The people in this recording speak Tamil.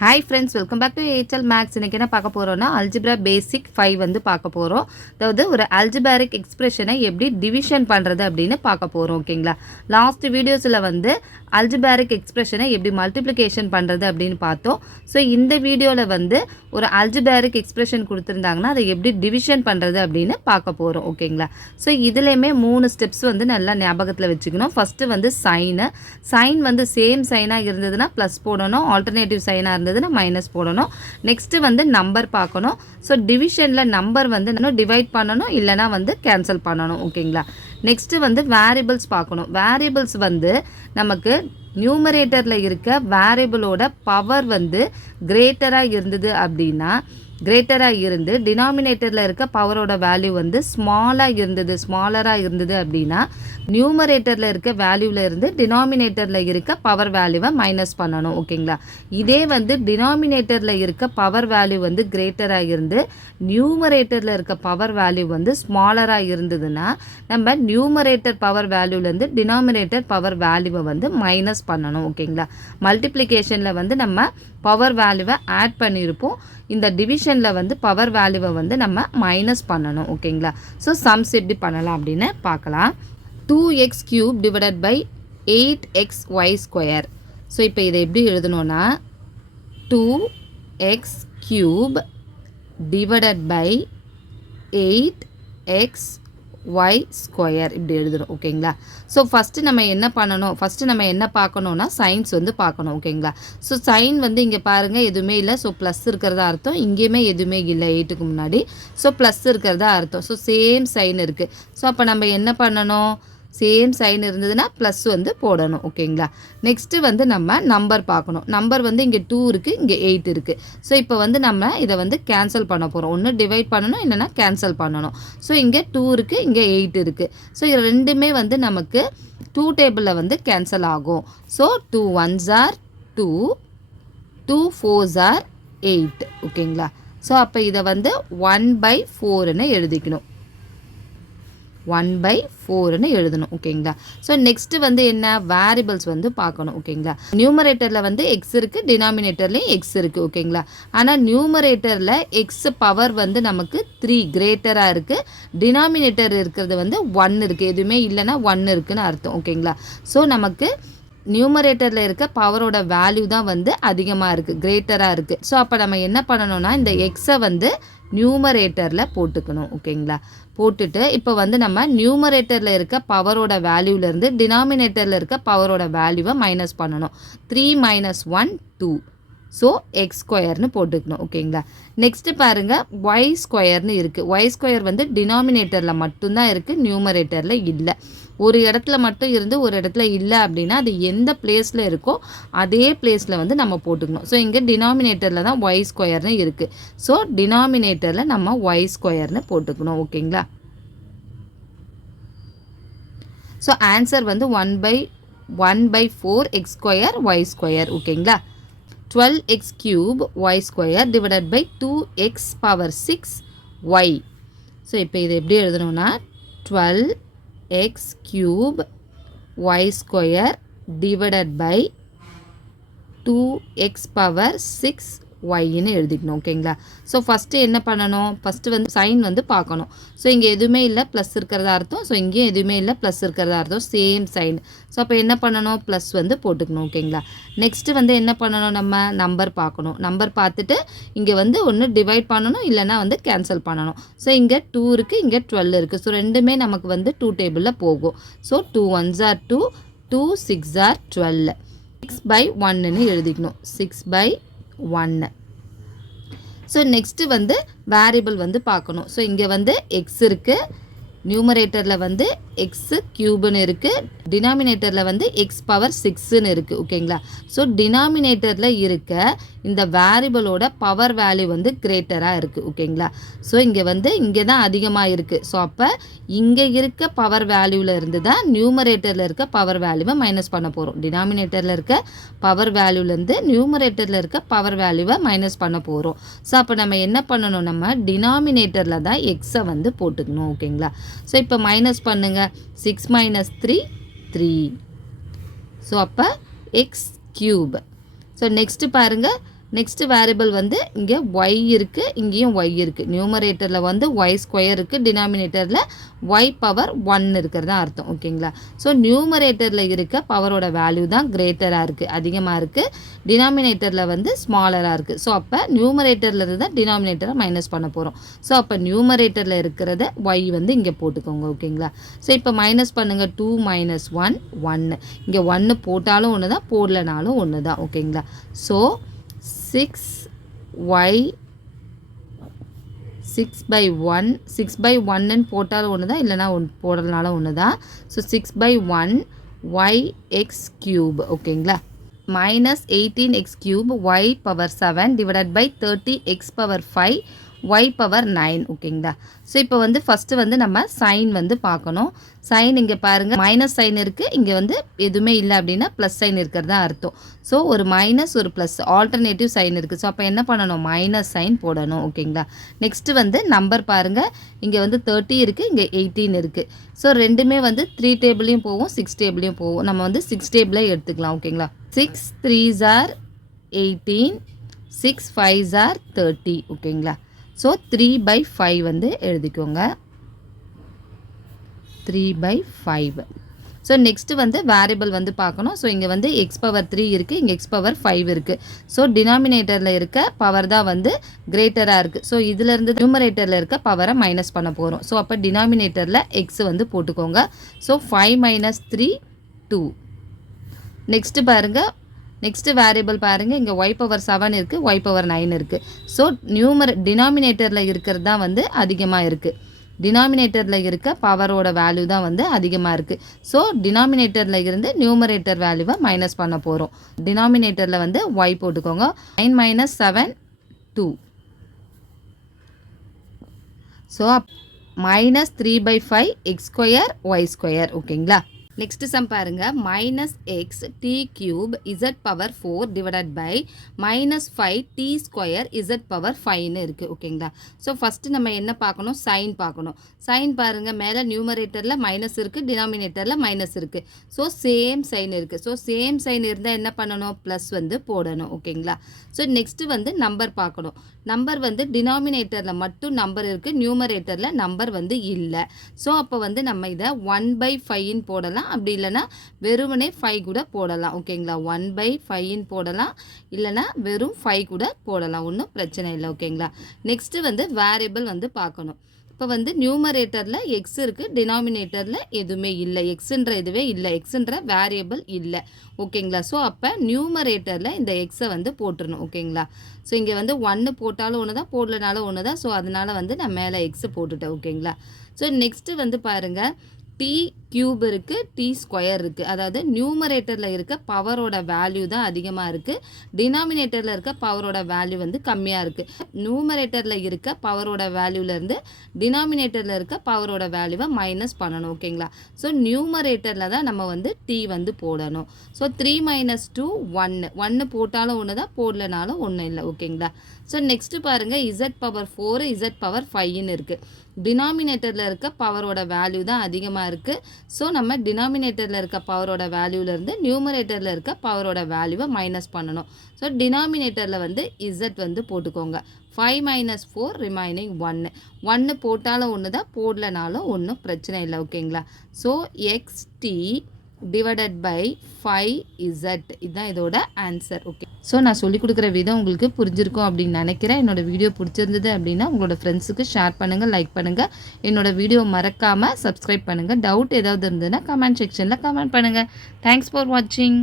Hi friends, welcome back to AHL maths. இன்றைக்கி என்ன பார்க்க போகிறோன்னா அல்ஜிப்ரா பேசிக் 5 வந்து பார்க்க போகிறோம். அதாவது ஒரு அல்ஜிபாரிக் எக்ஸ்பிரஷனை எப்படி டிவிஷன் பண்ணுறது அப்படின்னு பார்க்க போகிறோம். ஓகேங்களா, லாஸ்ட் வீடியோஸில் வந்து அல்ஜிபாரிக் எக்ஸ்பிரஷனை எப்படி மல்டிப்ளிகேஷன் பண்ணுறது அப்படின்னு பார்த்தோம். ஸோ இந்த வீடியோவில் வந்து ஒரு அல்ஜிபாரிக் எக்ஸ்பிரஷன் கொடுத்துருந்தாங்கன்னா அதை எப்படி டிவிஷன் பண்ணுறது அப்படின்னு பார்க்க போகிறோம். ஓகேங்களா, ஸோ இதுலேயுமே 3 ஸ்டெப்ஸ் வந்து நல்லா ஞாபகத்தில் வச்சுக்கணும். ஃபஸ்ட்டு வந்து சைன் வந்து சேம் சைனாக இருந்ததுன்னா ப்ளஸ் போடணும், ஆல்டர்னேட்டிவ் சைனாக இருந்ததுன்னா மைனஸ் போடணும். நெக்ஸ்ட்டு வந்து நம்பர் பார்க்கணும். ஸோ டிவிஷனில் நம்பர் வந்து டிவைட் பண்ணணும், இல்லைனா வந்து கேன்சல் பண்ணணும். ஓகேங்களா, நெக்ஸ்ட்டு வந்து வேரியபிள்ஸ் பார்க்கணும். வேரியபிள்ஸ் வந்து நமக்கு நியூமரேட்டரில் இருக்க வேரியபிளோட பவர் வந்து கிரேட்டராக இருந்தது அப்படின்னா, கிரேட்டராக இருந்து டினாமினேட்டரில் இருக்க பவரோட வேல்யூ வந்து ஸ்மாலராக இருந்தது அப்படின்னா நியூமரேட்டரில் இருக்க வேல்யூவில் இருந்து டினாமினேட்டரில் இருக்க பவர் வேல்யூவை மைனஸ் பண்ணணும். ஓகேங்களா, இதே வந்து டினாமினேட்டரில் இருக்க பவர் வேல்யூ வந்து கிரேட்டராக இருந்து நியூமரேட்டரில் இருக்க பவர் வேல்யூ வந்து ஸ்மாலராக இருந்ததுன்னா நம்ம நியூமரேட்டர் பவர் வேல்யூலேருந்து டினாமினேட்டர் பவர் வேல்யூவை வந்து மைனஸ் பண்ணணும். ஓகேங்களா, மல்டிப்ளிகேஷனில் வந்து நம்ம பவர் வேல்யூவை ஆட் பண்ணியிருப்போம், இந்த டிவிஷனில் வந்து பவர் வேல்யூவை வந்து நம்ம மைனஸ் பண்ணணும். ஓகேங்களா, ஸோ சம்ஸ் எப்படி பண்ணலாம் அப்படின்னு பார்க்கலாம். 2x cube divided by 8xy square. So இப்போ இதை எப்படி எழுதணும்னா 2x cube divided by 8xy square இப்படி எழுதணும். ஓகேங்களா, ஸோ ஃபஸ்ட்டு நம்ம என்ன பார்க்கணுன்னா சைன்ஸ் வந்து பார்க்கணும். ஓகேங்களா, ஸோ சைன் வந்து இங்கே பாருங்கள் எதுவுமே இல்லை, ஸோ ப்ளஸ் இருக்கிறதா அர்த்தம். இங்கேயுமே எதுவுமே இல்லை 8க்கு முன்னாடி, ஸோ ப்ளஸ் இருக்கிறதா அர்த்தம். ஸோ சேம் சைன் இருக்குது. ஸோ அப்போ நம்ம என்ன பண்ணணும், சேம் சைன் இருந்ததுன்னா ப்ளஸ் வந்து போடணும். ஓகேங்களா, நெக்ஸ்ட்டு வந்து நம்ம நம்பர் பார்க்கணும். நம்பர் வந்து இங்கே 2 இருக்குது, இங்கே 8 இருக்குது. ஸோ இப்போ வந்து நம்ம இதை வந்து கேன்சல் பண்ண போகிறோம். ஒன்று டிவைட் பண்ணணும், இல்லைனா கேன்சல் பண்ணணும். ஸோ இங்கே 2 இருக்குது, இங்கே 8 இருக்குது. ஸோ இது ரெண்டுமே வந்து நமக்கு 2 டேபிளில் வந்து கேன்சல் ஆகும். So 2 1s are 2, 2 4s are 8. ஓகேங்களா, ஸோ அப்போ இதை வந்து 1/4ன்னு எழுதிக்கணும், 1/4ன்னு எழுதணும். ஓகேங்களா, ஸோ நெக்ஸ்ட்டு வந்து என்ன, வேரியபிள்ஸ் வந்து பார்க்கணும். ஓகேங்களா, நியூமரேட்டரில் வந்து எக்ஸ் இருக்குது, டினாமினேட்டர்லேயும் எக்ஸ் இருக்குது. ஓகேங்களா, ஆனால் நியூமரேட்டரில் எக்ஸ் பவர் வந்து நமக்கு 3 கிரேட்டராக இருக்குது, டினாமினேட்டர் இருக்கிறது வந்து 1 இருக்குது, எதுவுமே இல்லைன்னா 1 இருக்குதுன்னு அர்த்தம். ஓகேங்களா, ஸோ நமக்கு நியூமரேட்டரில் இருக்க பவரோட வேல்யூ தான் வந்து அதிகமாக இருக்குது, கிரேட்டராக இருக்குது. ஸோ அப்போ நம்ம என்ன பண்ணணும்னா இந்த எக்ஸை வந்து நியூமரேட்டரில் போட்டுக்கணும். ஓகேங்களா, போட்டுட்டு இப்போ வந்து நம்ம நியூமரேட்டரில் இருக்க பவரோட வேல்யூலேருந்து டினாமினேட்டரில் இருக்க பவரோட வேல்யூவை மைனஸ் பண்ணணும். 3 - 1 2, ஸோ எக்ஸ் ஸ்கொயர்னு போட்டுக்கணும். ஓகேங்களா, நெக்ஸ்ட்டு பாருங்கள் ஒய் ஸ்கொயர்னு இருக்குது. ஒய் ஸ்கொயர் வந்து டினாமினேட்டரில் மட்டும்தான் இருக்குது, நியூமரேட்டரில் இல்லை. ஒரு இடத்துல மட்டும் இருந்து ஒரு இடத்துல இல்லை அப்படின்னா அது எந்த பிளேஸில் இருக்கோ அதே பிளேஸில் வந்து நம்ம போட்டுக்கணும். ஸோ இங்கே டினாமினேட்டரில் தான் ஒய் ஸ்கொயர்னு இருக்குது. ஸோ டினாமினேட்டரில் நம்ம ஒய் ஸ்கொயர்னு போட்டுக்கணும். ஓகேங்களா, ஸோ ஆன்சர் வந்து 1/4 எக்ஸ் ஸ்கொயர் ஒய் ஸ்கொயர். ஓகேங்களா, 12x cube y square divided by 2x power 6 y. So இப்போ இதை எப்படி எழுதணும்னா 12x cube y square divided by 2x power 6 ஒய்ன்னு எழுதிக்கணும். ஓகேங்களா, ஸோ ஃபஸ்ட்டு என்ன பண்ணணும், ஃபஸ்ட்டு வந்து சைன் வந்து பார்க்கணும். ஸோ இங்கே எதுவுமே இல்லை, ப்ளஸ் இருக்கிறதா அர்த்தம். ஸோ இங்கேயும் எதுவுமே இல்லை, ப்ளஸ் இருக்கிறதா அர்த்தம், சேம் சைன். ஸோ அப்போ என்ன பண்ணணும், ப்ளஸ் வந்து போட்டுக்கணும். ஓகேங்களா, நெக்ஸ்ட்டு வந்து என்ன பண்ணணும், நம்ம நம்பர் பார்க்கணும். நம்பர் பார்த்துட்டு இங்கே வந்து ஒன்று டிவைட் பண்ணணும், இல்லைனா வந்து கேன்சல் பண்ணணும். ஸோ இங்கே 2 இருக்குது, இங்கே 12 இருக்குது. ஸோ ரெண்டுமே நமக்கு வந்து 2 டேபிளில் போகும். So 2 1s are 2, 2 6s are 12, 6/1ன்னு எழுதிக்கணும், 6/1. ஸோ நெக்ஸ்ட்டு வந்து வேரியபிள் வந்து பார்க்கணும். ஸோ இங்கே வந்து எக்ஸ் இருக்குது, நியூமரேட்டரில் வந்து எக்ஸு க்யூப்னு இருக்குது, டினாமினேட்டரில் வந்து எக்ஸ் பவர் 6ன்னு இருக்குது. ஓகேங்களா, ஸோ டினாமினேட்டரில் இருக்க இந்த வேரியபிளோட பவர் வேல்யூ வந்து கிரேட்டராக இருக்குது. ஓகேங்களா, ஸோ இங்கே தான் அதிகமாக இருக்குது. ஸோ அப்போ இங்கே இருக்க பவர் வேல்யூவில் இருந்து தான் நியூமரேட்டரில் இருக்க பவர் வேல்யூவை மைனஸ் பண்ண போகிறோம். டினாமினேட்டரில் இருக்க பவர் வேல்யூலேருந்து நியூமரேட்டரில் இருக்க பவர் வேல்யூவை மைனஸ் பண்ண போகிறோம். ஸோ அப்போ நம்ம என்ன பண்ணணும், நம்ம டினாமினேட்டரில் தான் எக்ஸை வந்து போட்டுக்கணும். ஓகேங்களா, ஸோ இப்போ மைனஸ் பண்ணுங்கள், 6 - 3 3. ஸோ அப்போ எக்ஸ் க்யூப். ஸோ நெக்ஸ்ட்டு பாருங்கள் நெக்ஸ்ட் வேரியபிள் வந்து இங்கே y இருக்குது, இங்கேயும் y இருக்குது. நியூமரேட்டரில் வந்து y ஸ்கொயர் இருக்குது, டினாமினேட்டரில் y பவர் 1 இருக்கிறது தான் அர்த்தம். ஓகேங்களா? ஸோ நியூமரேட்டரில் இருக்க பவரோட வேல்யூ தான் கிரேட்டராக இருக்குது, அதிகமாக இருக்குது. டினாமினேட்டரில் வந்து ஸ்மாலராக இருக்குது. ஸோ அப்போ நியூமரேட்டரில் இருந்து தான் டினாமினேட்டரை மைனஸ் பண்ண போகிறோம். ஸோ அப்போ நியூமரேட்டரில் இருக்கிறத y வந்து இங்கே போட்டுக்கோங்க. ஓகேங்களா? ஸோ இப்போ மைனஸ் பண்ணுங்கள். 2 - 1 1. இங்கே 1 போட்டாலும் ஒன்று தான், போடலனாலும் ஒன்று தான். ஓகேங்களா? ஸோ 6y 6/1 6/1 போட்டாலும் ஒன்று தான், இல்லைனா போடலனாலும் ஒன்று தான். So 6/1 y(x³). ஓகேங்களா? minus 18x³ y power 7 divided by 30x⁵ y power 9. ஓகேங்களா? ஸோ இப்போ வந்து ஃபஸ்ட்டு வந்து நம்ம சைன் வந்து பார்க்கணும். சைன் இங்கே பாருங்கள், மைனஸ் சைன் இருக்குது, இங்கே வந்து எதுவுமே இல்லை அப்படின்னா ப்ளஸ் சைன் இருக்கிறது தான் அர்த்தம். ஸோ ஒரு மைனஸ் ஒரு ப்ளஸ் ஆல்டர்னேட்டிவ் சைன் இருக்குது. ஸோ அப்போ என்ன பண்ணணும்? மைனஸ் சைன் போடணும். ஓகேங்களா? நெக்ஸ்ட்டு வந்து நம்பர் பாருங்கள், இங்கே வந்து 30 இருக்குது, இங்கே 18 இருக்குது. ஸோ ரெண்டுமே வந்து 3 டேபிளையும் போகும், 6 டேபிளையும் போகும். நம்ம வந்து 6 டேபிளே எடுத்துக்கலாம். ஓகேங்களா? 6 3s are 18, 6 5s are 30. ஓகேங்களா? ஸோ 3/5 வந்து எழுதிக்கோங்க. 3/5. ஸோ நெக்ஸ்ட்டு வந்து வேரியபிள் வந்து பார்க்கணும். ஸோ இங்கே வந்து x⁻3 இருக்குது, இங்கே x⁻5 இருக்குது. ஸோ டினாமினேட்டரில் இருக்க பவர் தான் வந்து கிரேட்டராக இருக்குது. ஸோ இதிலேருந்து நியூமரேட்டரில் இருக்க பவரை மைனஸ் பண்ண போகிறோம். ஸோ அப்போ டினாமினேட்டரில் எக்ஸ் வந்து போட்டுக்கோங்க. ஸோ 5 - 3 2. நெக்ஸ்ட்டு பாருங்கள், நெக்ஸ்ட்டு வேரியபிள் பாருங்கள், இங்கே y பவர் 7 இருக்குது, y பவர் 9 இருக்குது. ஸோ டினாமினேட்டரில் இருக்கிறது தான் வந்து அதிகமாக இருக்குது. டினாமினேட்டரில் இருக்க பவரோட வேல்யூ தான் வந்து அதிகமாக இருக்குது. ஸோ டினாமினேட்டரில் இருந்து நியூமரேட்டர் வேல்யூவை மைனஸ் பண்ண போகிறோம். டினாமினேட்டரில் வந்து y போட்டுக்கோங்க. 9 - 7 2. So -3/5 x² y². ஓகேங்களா? நெக்ஸ்ட் சம் பாருங்க, -x(t³ z power 4 divided by -5t² z power 5ன்னு இருக்குது. ஓகேங்களா? ஸோ ஃபஸ்ட்டு நம்ம என்ன பார்க்கணும்? சைன் பார்க்கணும். சைன் பாருங்கள், மேலே நியூமரேட்டரில் மைனஸ் இருக்குது, டினாமினேட்டரில் மைனஸ் இருக்குது. ஸோ சேம் சைன் இருக்குது. ஸோ சேம் சைன் இருந்தால் என்ன பண்ணணும்? ப்ளஸ் வந்து போடணும். ஓகேங்களா? ஸோ நெக்ஸ்ட்டு வந்து நம்பர் பார்க்கணும். நம்பர் வந்து டினாமினேட்டரில் மட்டும் நம்பர் இருக்குது, நியூமரேட்டரில் நம்பர் வந்து இல்லை. ஸோ அப்போ வந்து நம்ம இதை 1/5ன்னு போடலாம், அப்படி இல்லைனா வெறுமனே 5 கூட போடலாம். ஓகேங்களா? 1/5ன்னு போடலாம், இல்லைனா வெறும் 5 கூட போடலாம், ஒன்றும் பிரச்சனை இல்லை. ஓகேங்களா? நெக்ஸ்ட்டு வந்து வேரியபிள் வந்து பார்க்கணும். இப்போ வந்து நியூமரேட்டரில் எக்ஸ் இருக்குது, டினாமினேட்டரில் எதுவுமே இல்லை, எக்ஸுன்ற இதுவே இல்லை, எக்ஸுன்ற வேரியபிள் இல்லை. ஓகேங்களா? ஸோ அப்போ நியூமரேட்டரில் இந்த எக்ஸை வந்து போட்டுருணும். ஓகேங்களா? ஸோ இங்கே வந்து 1 போட்டாலும் ஒன்று தான், போடலனாலும் ஒன்று தான். ஸோ அதனால் வந்து நான் மேலே எக்ஸு போட்டுட்டேன். ஓகேங்களா? ஸோ நெக்ஸ்ட்டு வந்து பாருங்கள், t³ இருக்குது, t² இருக்குது. அதாவது நியூமரேட்டரில் இருக்க பவரோட வேல்யூ தான் அதிகமாக இருக்குது, டினாமினேட்டரில் இருக்க பவரோட வேல்யூ வந்து கம்மியாக இருக்குது. நியூமரேட்டரில் இருக்க பவரோட வேல்யூலேருந்து டினாமினேட்டரில் இருக்க பவரோட வேல்யூவை மைனஸ் பண்ணணும். ஓகேங்களா? ஸோ நியூமரேட்டரில் தான் நம்ம வந்து t வந்து போடணும். ஸோ 3 - 2 1. 1 போட்டாலும் ஒன்று தான், போடலனாலும் ஒன்றும் இல்லை. ஓகேங்களா? ஸோ நெக்ஸ்ட்டு பாருங்கள், z பவர் 4 z பவர் 5ன்னு இருக்குது. டினாமினேட்டரில் இருக்க பவரோட வேல்யூ தான் அதிகமாக இருக்குது. ஸோ நம்ம டினாமினேட்டரில் இருக்க பவரோட வேல்யூலேருந்து நியூமரேட்டரில் இருக்க பவரோட வேல்யூவை மைனஸ் பண்ணணும். ஸோ டினாமினேட்டரில் வந்து z வந்து போட்டுக்கோங்க. 5 - 4 ரிமைனிங் 1. 1 போட்டாலும் ஒன்று தான், போடலனாலும் ஒன்றும் பிரச்சனை இல்லை. ஓகேங்களா? So xt divided by 5z, இதுதான் இதோட ஆன்சர். ஓகே, ஸோ நான் சொல்லிக் கொடுக்குற விதம் உங்களுக்கு புரிஞ்சிருக்கும் அப்படின்னு நினைக்கிறேன். என்னோட வீடியோ பிடிச்சிருந்தது அப்படின்னா உங்களோட ஃப்ரெண்ட்ஸுக்கு ஷேர் பண்ணுங்கள், லைக் பண்ணுங்கள். என்னோட வீடியோ மறக்காமல் சப்ஸ்கிரைப் பண்ணுங்கள். டவுட் ஏதாவது இருந்ததுன்னா கமெண்ட் செக்ஷனில் கமெண்ட் பண்ணுங்கள். தேங்க்ஸ் ஃபார் வாட்சிங்.